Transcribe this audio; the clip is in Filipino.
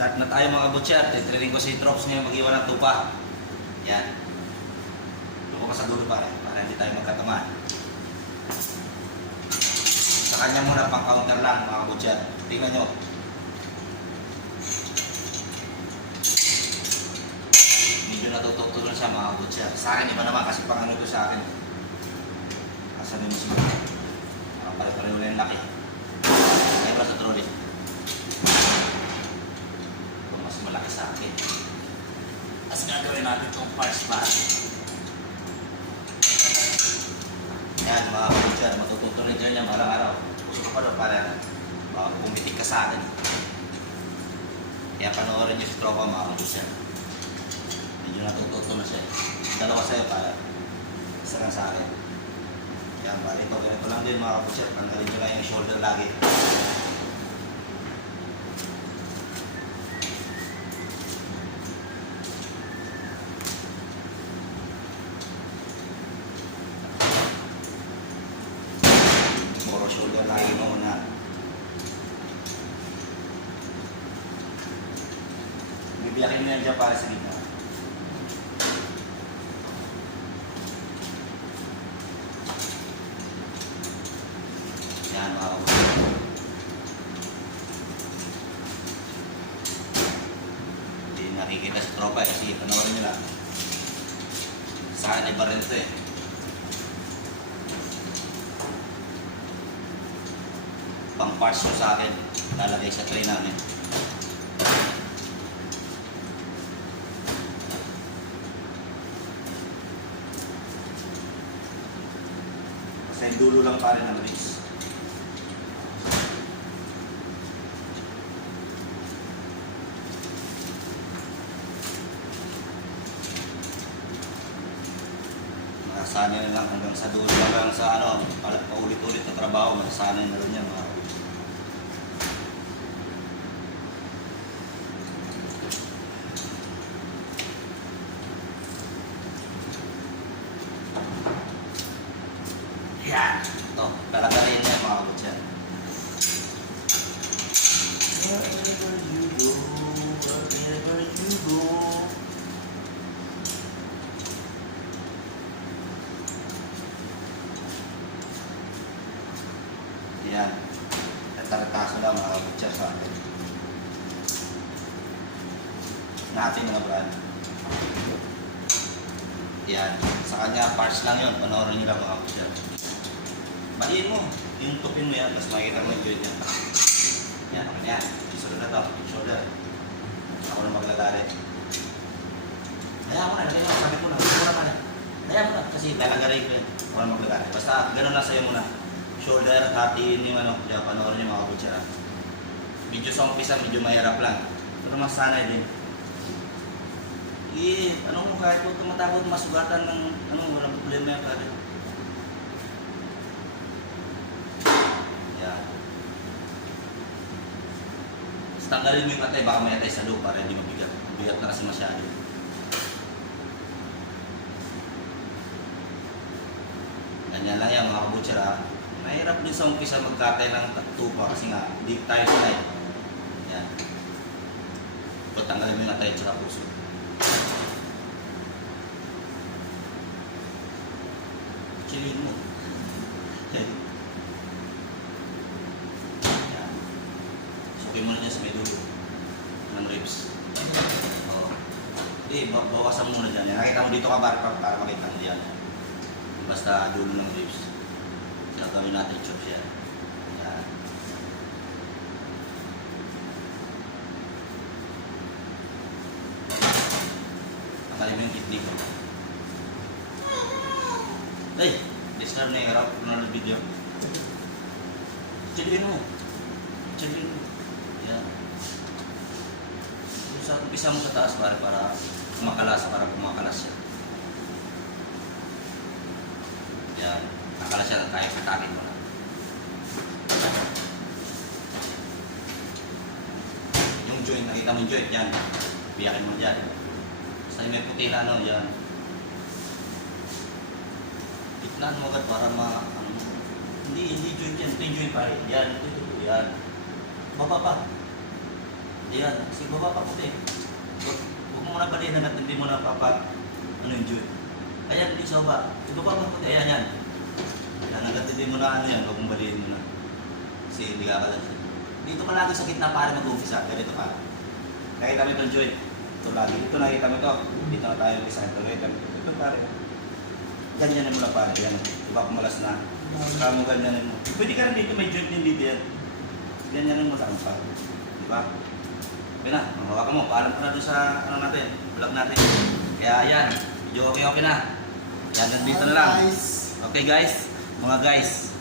Start na tayo mga butcher. Titrinig ko si Drops ngayon mag-iwan ng tupa. Yan. Doon ko sa dulo pare, para hindi tayo magkatamaan. Sa kanya muna pang counter lang mga butcher. Tingnan nyo. Medyo natututunan siya mga butcher. Sa akin iba naman kasi pang ano to sa akin. Asan yung mas Mga pare-pareho na yung laki. Ngayon ba sa trolley? Malaki sa akin. Tapos gagawin natin itong parts bar. Yan mga butcher, matututo rin dyan yan malang araw. Gusto ko pa doon para baka pumitik ka sa akin. Kaya panoorin niyo si Tropa mga butcher. Medyo natututo na siya. eh. Dalawa sa'yo para isa lang sa akin. Yan, bali ito, ganito lang din mga kabutcher. Tanggalin nyo lang yung shoulder lagi. Shoulder lagi mo na. Bibiyakin mo yan dyan para sa gitna. Yan, mga. Hindi nakikita sa tropa eh, kasi panoorin lang. Sa akin, iba rin eh. Pang parts sa akin, lalagay sa tray namin. Yung dulo lang pa rin rings. Masasanay na lang hanggang sa dulo, hanggang sa ano, paulit-ulit na trabaho, masasanay na rin yan mga kapatid. Yan! Ito, talaga rin yan mga kapatid. Wherever you go, wherever you go. Yan. Tatarataso lang mga butcher sa atin. Natin mga brand. Yan. Sa kanya, parts lang yun. Panoorin nyo lang mga butcher. Maliin mo. Tintupin mo yan. Tapos makikita mo yung joint yan. Yan. Okay yan. Isunod na to. Shoulder. Ako na maglagari. Kaya mo na. Lagyan mo. Sabi mo na. Mura ka na. Kaya mo na. Kasi lalagarin ko yan. Ako na maglagari. Basta ganun na sa'yo muna shoulder, hatiin yung ano, kaya panoorin yung mga kutsara. Medyo sa umpisa, medyo mahirap lang. Pero mas sanay din. Eh, ano mo, kahit kung tumatakot masugatan ng, ano, walang problema yan, pare. Yeah. Tapos tanggalin mo yung atay, baka may atay sa loob para hindi mabigat. Mabigat na kasi masyado. Ganyan lang yan mga kabutsara. Mahirap din sa umpisa magkatay ng tupa kasi nga hindi tayo sanay. Yan. Patanggalin mo yung atay tsaka puso. Chilin mo. Yan. Sukin mo na dyan sa may dulo ng ribs. Oo. Ba- bawasan mo muna dyan. Yan. Nakita mo dito ka para, para makita mo yan. Basta dulo ng ribs. Gagawin natin chops yan. Yan. Tanggalin mo yung kidney ko. Ay! Discard na yung harap ko na video. Chilin mo. Chilin mo. Yan. Sa umpisa mo sa taas para para kumakalas, para kumakalas siya. Yan. Nakala siya tayo patakin mo na. Yung joint, nakita mo yung joint, yan. Biyakin mo dyan. Basta may puti na ano, yan. Gitnaan mo agad para ma... Ano, hindi, hindi joint yan. Ito yung joint pare. Yan, ito, ito, yan. Baba pa. Ayan, kasi baba pa puti. Huwag mo muna baliin hanggat hindi mo na papa, ano yung joint. Ayan, di sa. Ito pa puti, ayan, yan. Yan, hanggat hindi mo na ano yan, huwag mong baliin mo na. Kasi hindi ka kalas. Dito ka lagi sa gitna para mag-umpisa. Ganito pa. Nakita mo itong joint. Ito lagi. Ito nakita mo ito. Dito na tayo isa. Ito nakita mo. Ito pare. Ganyan mo lang pare. Yan. Diba kumalas na. Saka mo ganyanin mo. Pwede ka rin dito. May joint din dito yan. Ganyanin mo lang pare. Diba? Okay na. Mahawakan mo. Paalam ko na doon sa ano natin. Vlog natin. Kaya yan. Medyo okay okay na. Yan. Nandito na lang. Okay guys, mga guys,